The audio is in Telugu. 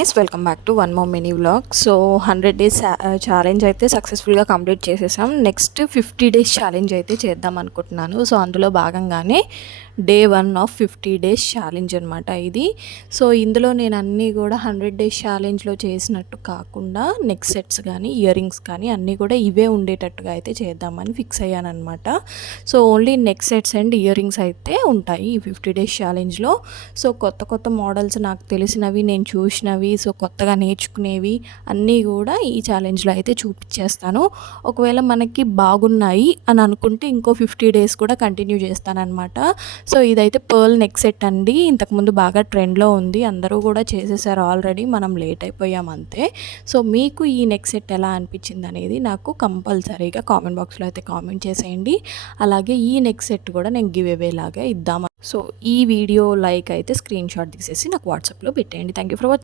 Guys, welcome back to one more mini vlog. So 100 days challenge అయితే సక్సెస్ఫుల్గా కంప్లీట్ చేసేసాం. నెక్స్ట్ 50 డేస్ ఛాలెంజ్ అయితే చేద్దాం అనుకుంటున్నాను. సో అందులో భాగంగానే డే 1 ఆఫ్ 50 డేస్ ఛాలెంజ్ అనమాట ఇది. సో ఇందులో నేను అన్నీ కూడా 100 డేస్ ఛాలెంజ్లో చేసినట్టు కాకుండా నెక్ సెట్స్ కానీ ఇయర్ రింగ్స్ కానీ అన్నీ కూడా ఇవే ఉండేటట్టుగా అయితే చేద్దామని ఫిక్స్ అయ్యానమాట. So only neck sets and earrings అయితే ఉంటాయి ఈ 50 డేస్ ఛాలెంజ్లో. సో కొత్త కొత్త మోడల్స్ నాకు తెలిసినవి, నేను చూసినవి, సో కొత్తగా నేర్చుకునేవి అన్నీ కూడా ఈ ఛాలెంజ్లో అయితే చూపించేస్తాను. ఒకవేళ మనకి బాగున్నాయి అని అనుకుంటే ఇంకో 50 డేస్ కూడా కంటిన్యూ చేస్తానన్నమాట. సో ఇదైతే పర్ల్ నెక్ సెట్ అండి. ఇంతకుముందు బాగా ట్రెండ్లో ఉంది, అందరూ కూడా చేసేసారు ఆల్రెడీ, మనం లేట్ అయిపోయాం అంతే. సో మీకు ఈ నెక్ సెట్ ఎలా అనిపించింది అనేది నాకు కంపల్సరీగా కామెంట్ బాక్స్లో అయితే కామెంట్ చేసేయండి. అలాగే ఈ నెక్ సెట్ కూడా నేను గివ్ అవే లాగా ఇద్దాం. సో ఈ వీడియో లైక్ అయితే స్క్రీన్ షాట్ తీసేసి నాకు వాట్సాప్లో పెట్టేయండి. Thank you for watching.